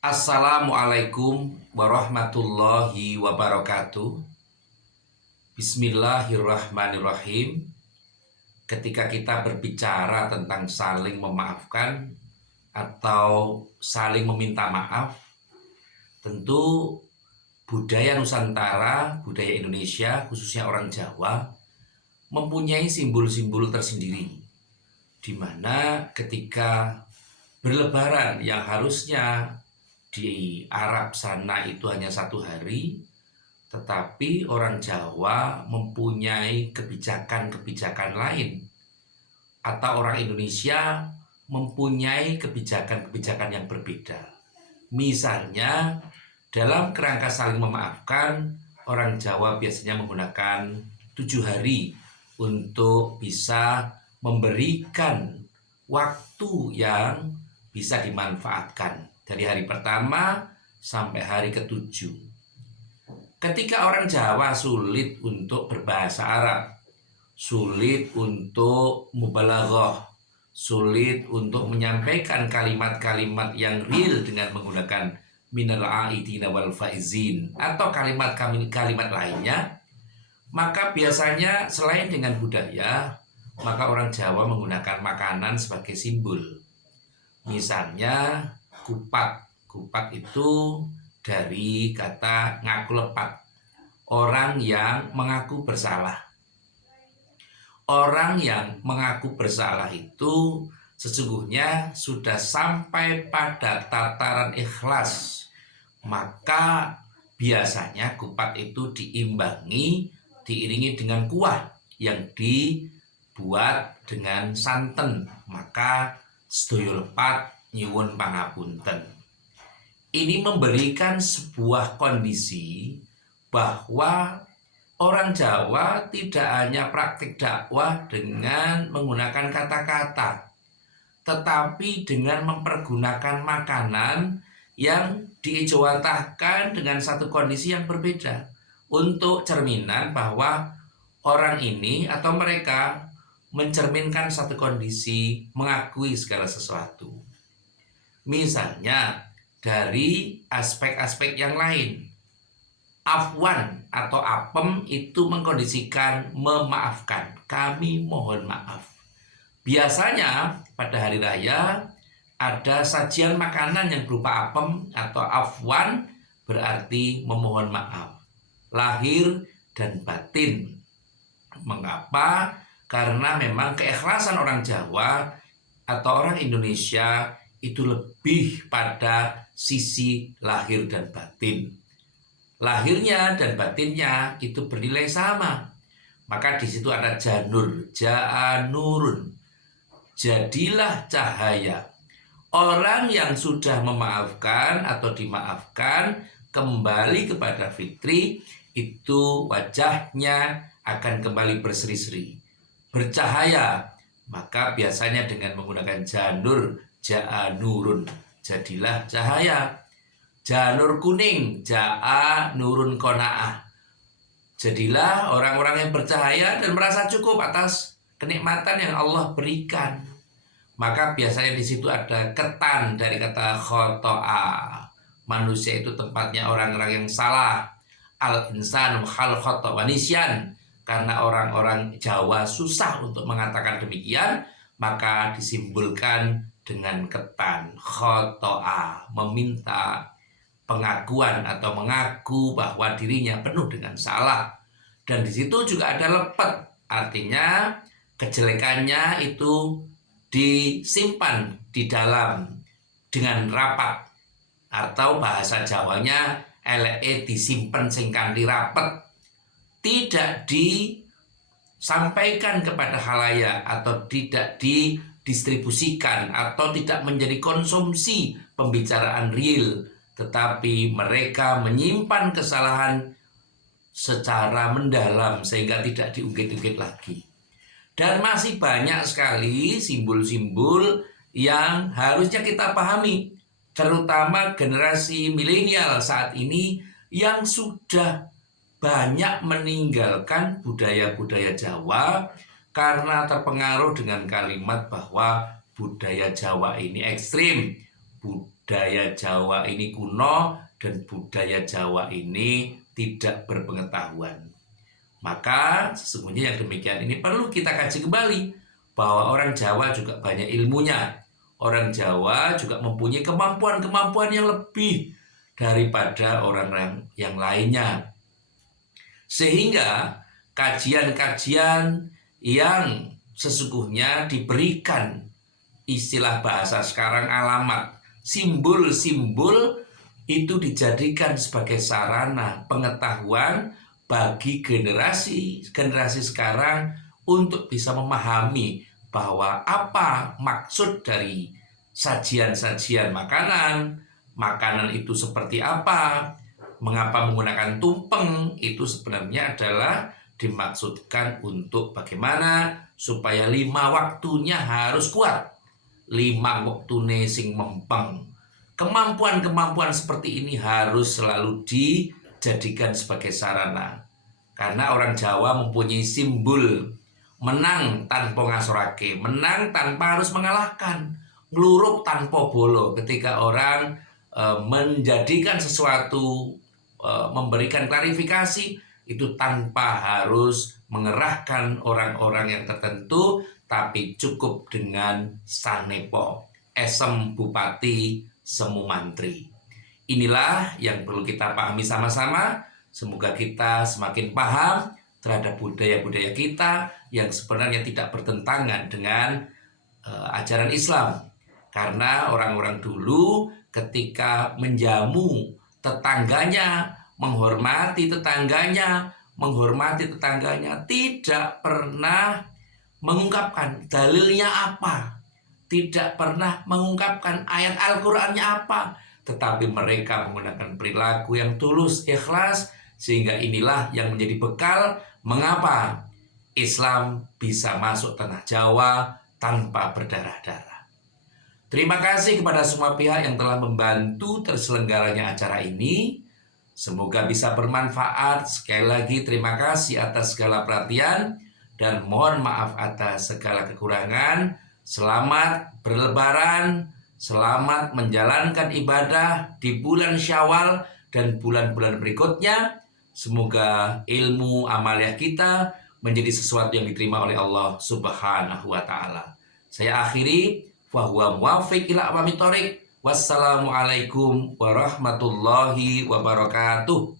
Assalamualaikum warahmatullahi wabarakatuh. Bismillahirrahmanirrahim. Ketika kita berbicara tentang saling memaafkan atau saling meminta maaf, tentu budaya Nusantara, budaya Indonesia, khususnya orang Jawa, mempunyai simbol-simbol tersendiri, di mana ketika berlebaran yang harusnya di Arab sana itu hanya 1 hari, tetapi orang Jawa mempunyai kebijakan-kebijakan lain, atau orang Indonesia mempunyai kebijakan-kebijakan yang berbeda. Misalnya, dalam kerangka saling memaafkan, orang Jawa biasanya menggunakan 7 hari untuk bisa memberikan waktu yang bisa dimanfaatkan dari hari pertama sampai hari ke-7. Ketika orang Jawa sulit untuk berbahasa Arab, sulit untuk mubalaghah, sulit untuk menyampaikan kalimat-kalimat yang real dengan menggunakan minal aidina wal faizin atau kalimat-kalimat lainnya, maka biasanya selain dengan budaya, maka orang Jawa menggunakan makanan sebagai simbol. Misalnya kupat. Kupat itu dari kata ngaku lepat, orang yang mengaku bersalah. Orang yang mengaku bersalah itu sesungguhnya sudah sampai pada tataran ikhlas, maka biasanya kupat itu diiringi dengan kuah yang dibuat dengan santen. Maka sedaya lepat nyuwun pangapunten. Ini memberikan sebuah kondisi bahwa orang Jawa tidak hanya praktik dakwah dengan menggunakan kata-kata, tetapi dengan mempergunakan makanan yang diijawantahkan dengan satu kondisi yang berbeda, untuk cerminan bahwa orang ini atau mereka mencerminkan satu kondisi, mengakui segala sesuatu. Misalnya dari aspek-aspek yang lain, afwan atau apem itu mengkondisikan memaafkan, kami mohon maaf. Biasanya pada hari raya ada sajian makanan yang berupa apem atau afwan, berarti memohon maaf, lahir dan batin. Mengapa? Karena memang keikhlasan orang Jawa atau orang Indonesia itu lebih pada sisi lahir dan batin. Lahirnya dan batinnya itu bernilai sama. Maka di situ ada janur, ja'anurun. Jadilah cahaya. Orang yang sudah memaafkan atau dimaafkan kembali kepada fitri, itu wajahnya akan kembali berseri-seri, bercahaya. Maka biasanya dengan menggunakan janur, ja'anurun, jadilah cahaya. Janur kuning, ja'a nurun qanaah, jadilah orang-orang yang bercahaya dan merasa cukup atas kenikmatan yang Allah berikan. Maka biasanya di situ ada ketan dari kata khoto'a, manusia itu tempatnya orang-orang yang salah. Al-insan khal khoto' wa nisyan, karena orang-orang Jawa susah untuk mengatakan demikian, maka disimbolkan dengan ketan, khoto'a, meminta pengakuan atau mengaku bahwa dirinya penuh dengan salah. Dan di situ juga ada lepet, artinya kejelekannya itu disimpan di dalam dengan rapat, atau bahasa Jawanya eleke disimpan singkan dirapet, tidak disampaikan kepada khalayak atau tidak didistribusikan atau tidak menjadi konsumsi pembicaraan real, tetapi mereka menyimpan kesalahan secara mendalam sehingga tidak diungkit-ungkit lagi. Dan masih banyak sekali simbol-simbol yang harusnya kita pahami, terutama generasi milenial saat ini yang sudah banyak meninggalkan budaya-budaya Jawa karena terpengaruh dengan kalimat bahwa budaya Jawa ini ekstrim, budaya Jawa ini kuno dan budaya Jawa ini tidak berpengetahuan. Maka sesungguhnya yang demikian ini perlu kita kaji kembali, bahwa orang Jawa juga banyak ilmunya. Orang Jawa juga mempunyai kemampuan-kemampuan yang lebih daripada orang yang lainnya. Sehingga kajian-kajian yang sesungguhnya diberikan istilah bahasa sekarang alamat, simbol-simbol itu dijadikan sebagai sarana pengetahuan bagi generasi sekarang untuk bisa memahami bahwa apa maksud dari sajian-sajian makanan itu seperti apa, mengapa menggunakan tumpeng, itu sebenarnya adalah dimaksudkan untuk bagaimana supaya 5 waktunya harus kuat, 5 waktune sing mempeng. Kemampuan-kemampuan seperti ini harus selalu dijadikan sebagai sarana. Karena orang Jawa mempunyai simbol menang tanpa ngasorake, menang tanpa harus mengalahkan, ngeluruk tanpa bolo. Ketika orang menjadikan sesuatu, memberikan klarifikasi, itu tanpa harus mengerahkan orang-orang yang tertentu, tapi cukup dengan sanepo, esem bupati, semu mantri. Inilah yang perlu kita pahami sama-sama. Semoga kita semakin paham terhadap budaya-budaya kita yang sebenarnya tidak bertentangan dengan ajaran Islam. Karena orang-orang dulu ketika menjamu tetangganya, menghormati tetangganya, tidak pernah mengungkapkan dalilnya apa, tidak pernah mengungkapkan ayat Al-Qur'annya apa, tetapi mereka menggunakan perilaku yang tulus, ikhlas, sehingga inilah yang menjadi bekal mengapa Islam bisa masuk tanah Jawa tanpa berdarah-darah. Terima kasih kepada semua pihak yang telah membantu terselenggaranya acara ini. Semoga bisa bermanfaat. Sekali lagi terima kasih atas segala perhatian dan mohon maaf atas segala kekurangan. Selamat berlebaran, selamat menjalankan ibadah di bulan Syawal dan bulan-bulan berikutnya. Semoga ilmu amaliah kita menjadi sesuatu yang diterima oleh Allah Subhanahu wa Ta'ala. Saya akhiri, fahuwa muwafiq ila aqwamit thoriq. Wassalamualaikum warahmatullahi wabarakatuh.